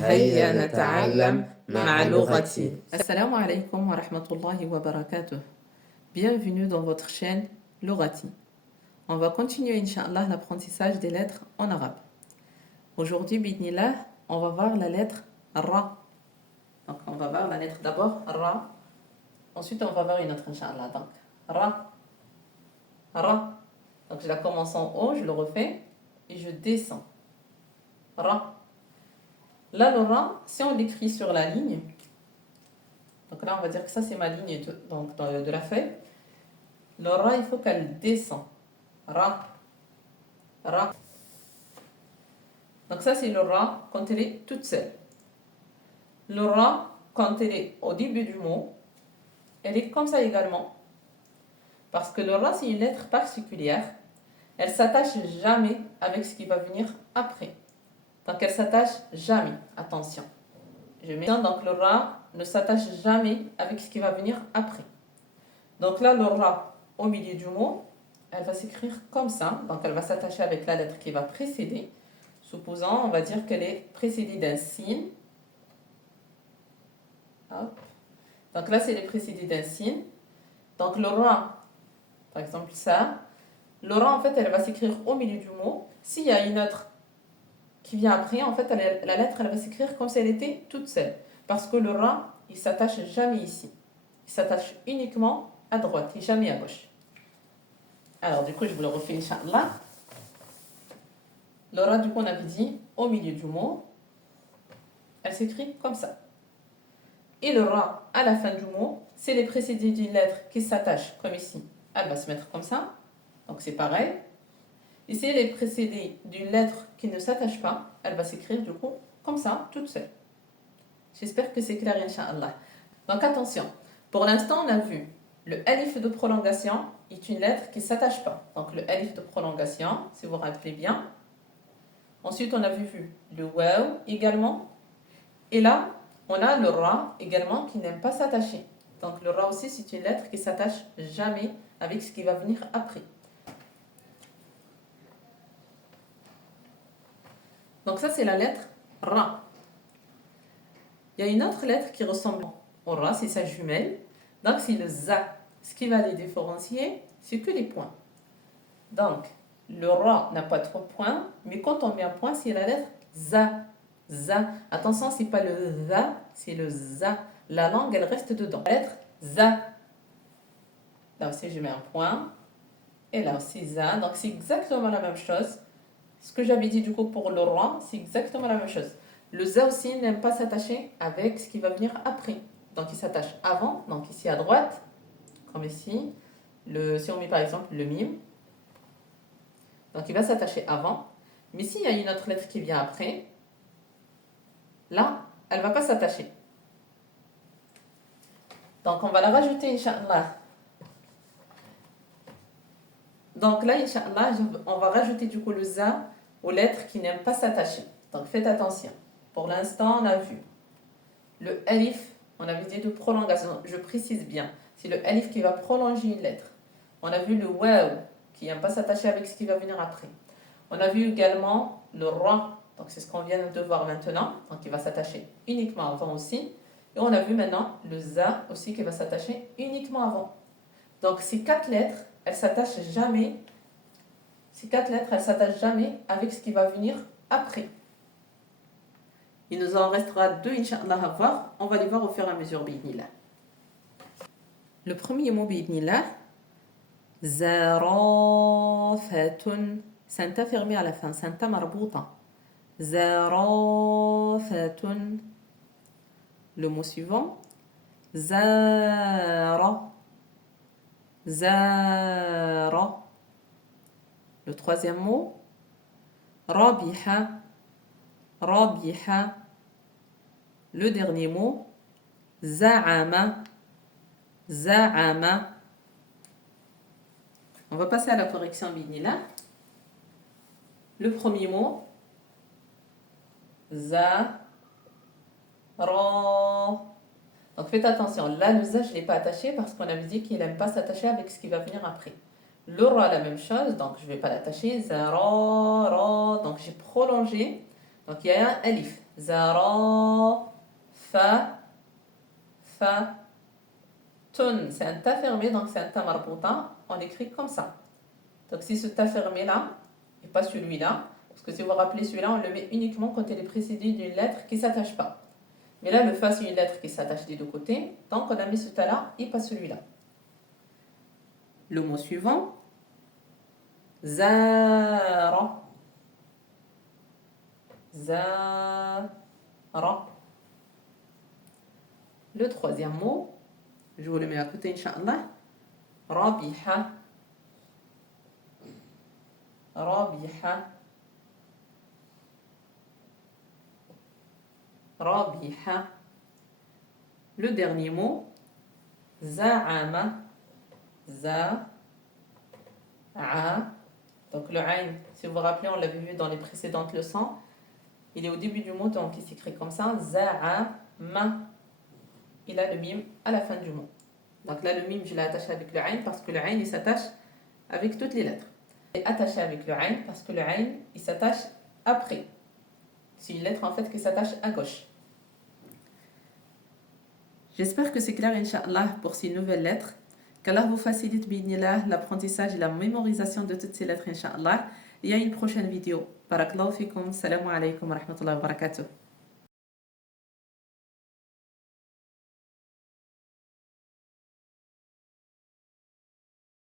هيا نتعلم مع لغتي. Assalamu alaikum wa rahmatullahi wa barakatuh. Bienvenue dans votre chaîne Logati. On va continuer, Inch'Allah, l'apprentissage des lettres en arabe. Aujourd'hui, bidnillah, on va voir la lettre Ra. Donc, on va voir la lettre d'abord Ra. Ensuite, on va voir une autre, Inch'Allah. Donc, Ra. Ra. Donc, je la commence en haut, je le refais et je descends. Ra. Là, le Ra, si on l'écrit sur la ligne, donc là, on va dire que ça, c'est ma ligne de la feuille. Le Ra, il faut qu'elle descend. Ra. Ra. Donc ça, c'est le Ra quand elle est toute seule. Le Ra, quand elle est au début du mot, elle est comme ça également. Parce que le Ra, c'est une lettre particulière. Elle s'attache jamais avec ce qui va venir après. Donc elle s'attache jamais. Attention. Je mets donc le Ra ne s'attache jamais avec ce qui va venir après. Donc là, le Ra au milieu du mot, elle va s'écrire comme ça. Donc elle va s'attacher avec la lettre qui va précéder. Supposons, on va dire qu'elle est précédée d'un signe. Hop. Donc là, c'est les précédés d'un signe. Donc le Ra, par exemple ça, le Ra, en fait, elle va s'écrire au milieu du mot. S'il y a une autre qui vient après, en fait, la lettre, elle va s'écrire comme si elle était toute seule. Parce que le Ra, il s'attache jamais ici. Il s'attache uniquement à droite et jamais à gauche. Alors, du coup, je vous le refais, Inch'Allah. Le Ra, du coup, on avait dit au milieu du mot, elle s'écrit comme ça. Et le Ra, à la fin du mot, c'est les précédés d'une lettre qui s'attache, comme ici. Elle va se mettre comme ça. Donc, c'est pareil. Ici, les précédés d'une lettre qui ne s'attache pas, elle va s'écrire du coup comme ça, toute seule. J'espère que c'est clair, Inch'Allah. Donc attention, pour l'instant, on a vu le alif de prolongation est une lettre qui ne s'attache pas. Donc le alif de prolongation, si vous vous rappelez bien. Ensuite, on a vu le waw également. Et là, on a le ra également qui n'aime pas s'attacher. Donc le ra aussi, c'est une lettre qui ne s'attache jamais avec ce qui va venir après. Donc ça, c'est la lettre Ra. Il y a une autre lettre qui ressemble au Ra, c'est sa jumelle. Donc c'est le Za. Ce qui va les différencier, c'est que les points. Donc, le Ra n'a pas 3 points, mais quand on met un point, c'est la lettre Za. Za. Attention, c'est pas le Za, c'est le Za. La langue, elle reste dedans. La lettre Za. Là aussi, je mets un point. Et là aussi, Za. Donc c'est exactement la même chose. Ce que j'avais dit du coup pour le Ra, c'est exactement la même chose. Le Za aussi n'aime pas s'attacher avec ce qui va venir après. Donc il s'attache avant, donc ici à droite, comme ici. Si on met par exemple le Mim, donc il va s'attacher avant. Mais s'il y a une autre lettre qui vient après, là, elle ne va pas s'attacher. Donc on va la rajouter, Inch'Allah. Donc là, Inch'Allah, on va rajouter du coup le Za aux lettres qui n'aiment pas s'attacher. Donc faites attention. Pour l'instant, on a vu le alif, on avait dit de prolongation. Je précise bien, c'est le alif qui va prolonger une lettre. On a vu le waw qui n'aime pas s'attacher avec ce qui va venir après. On a vu également le ra, donc c'est ce qu'on vient de voir maintenant, donc il va s'attacher uniquement avant aussi. Et on a vu maintenant le za aussi qui va s'attacher uniquement avant. Donc ces 4 lettres, elles s'attachent jamais. Ces 4 lettres, elles s'attachent jamais avec ce qui va venir après. Il nous en restera 2, Inch'Allah, à voir. On va les voir au fur et à mesure, bi'idhnillah. Le premier mot, bi'idhnillah, zarafatun. Santa fermé à la fin, santa marbouta. Zarafatun. Le mot suivant, zara. Zara. Le troisième mot, rabiha. Rabiha. Le dernier mot, za'ama. Za'ama. On va passer à la correction binila. Le premier mot, za, ra. Donc faites attention, là le za je ne l'ai pas attaché parce qu'on avait dit qu'il n'aime pas s'attacher avec ce qui va venir après. Le ra la même chose, donc je ne vais pas l'attacher, za, ra, ra. Donc j'ai prolongé, donc il y a un alif. Zara, fa, fa, tun. C'est un ta fermé, donc c'est un ta marbouta. On l'écrit comme ça. Donc si ce ta fermé là, et pas celui-là, parce que si vous vous rappelez celui-là, on le met uniquement quand il est précédé d'une lettre qui ne s'attache pas. Mais là, le fa, c'est une lettre qui s'attache des deux côtés. Donc on a mis ce ta là et pas celui-là. Le mot suivant, zara. Zara. Le troisième mot, je vous le mets à côté, Inch'Allah. Rabiha. Rabiha. Rabiha. Le dernier mot, za'ama. Za'a. Donc le ayn, si vous vous rappelez, on l'avait vu dans les précédentes leçons. Il est au début du mot, donc il s'écrit comme ça. Za'ama. Il a le mime à la fin du mot. Donc là, le mime, je l'ai attaché avec le ayn parce que le ayn, il s'attache avec toutes les lettres. Il est attaché avec le ayn parce que le ayn, il s'attache après. C'est une lettre en fait qui s'attache à gauche. J'espère que c'est clair, Inch'Allah, pour ces nouvelles lettres. Qu'Allah vous facilite, bi'idhnillah, l'apprentissage et la mémorisation de toutes ces lettres, Inch'Allah. Il y a une prochaine vidéo. Barakallahu fikum. Salam alaykum wa rahmatullahi wa barakatuh.